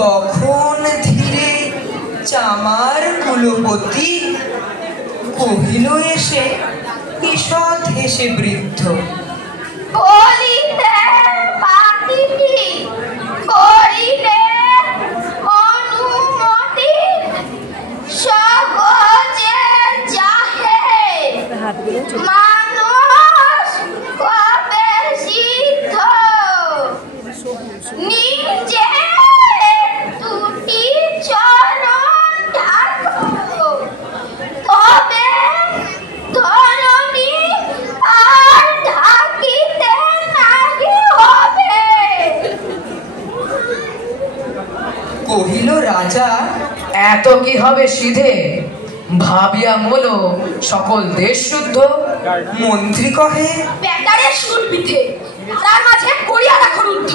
তখন ধীরে চামার কুলপতি কহিল এসে ঈষৎ হেসে বৃদ্ধ, বলিতে পাখিটি করিলে অনুমতি সহজে যাহে মানুষ কবে সিদ্ধ নিজে দুটি চরণ ঢাকো তবে ধরণী আর ঢাকিতে নাহি হবে। কহিল রাজা, এত কি হবে সিধে ভাবিয়া মোল সকল দেশ শুদ্ধ। মন্ত্রী কহে, ব্যাটারে সুর পিঠে তার মাঝে করিয়া রাখো রুদ্ধ।